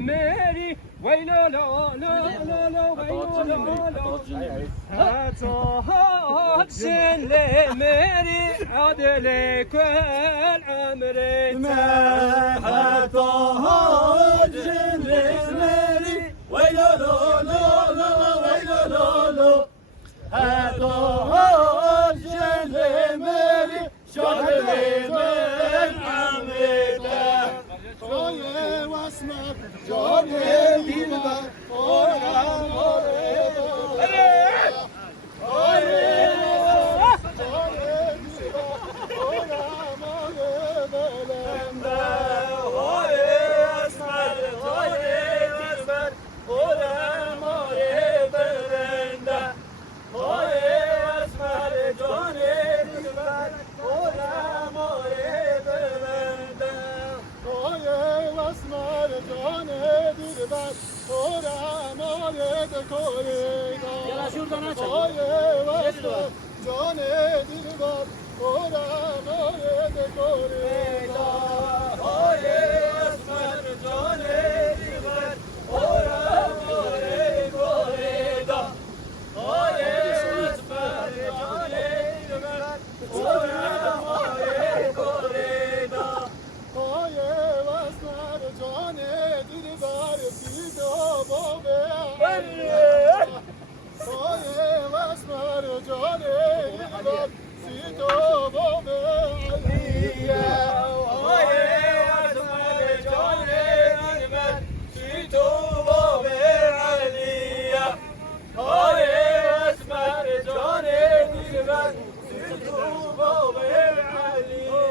ماري ويلو لو لو لو لو ويلو لو لو هاتوها جل ماري عدل كل عمرتا هاتوها جل ماري ويلو لو لو لو ويلو لو لو هاتوها جل ماري شعل من عمرتا Oye vasmat, jone dilba, oya more. Oye jone dilba, oya more belemde. Oye vasmat, jone dilba, oya more belemde. Oye vasmat, jone dilba, oya more belemde. Asmar cane dilber, ora more de koreda. Ya şuradan aç. Oye asmar cane dilber, ora more de koreda. Oye asmar cane dilber, ora more de koreda. Oye asmar cane dilber, ora more de koreda. Oye vasmar cane dilber fido bobe Oye vasmar cane dilber fido bobe aliye Oye vasmar cane dilber fido bobe aliye Oye vasmar cane dilber fido bobe aliye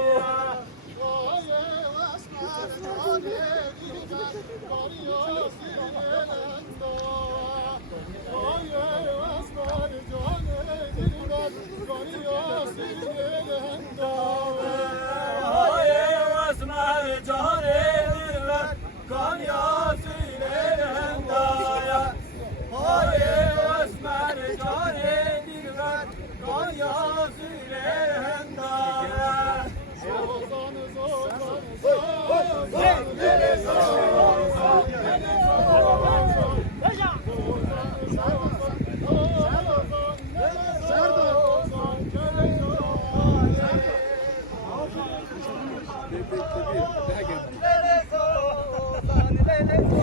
Lele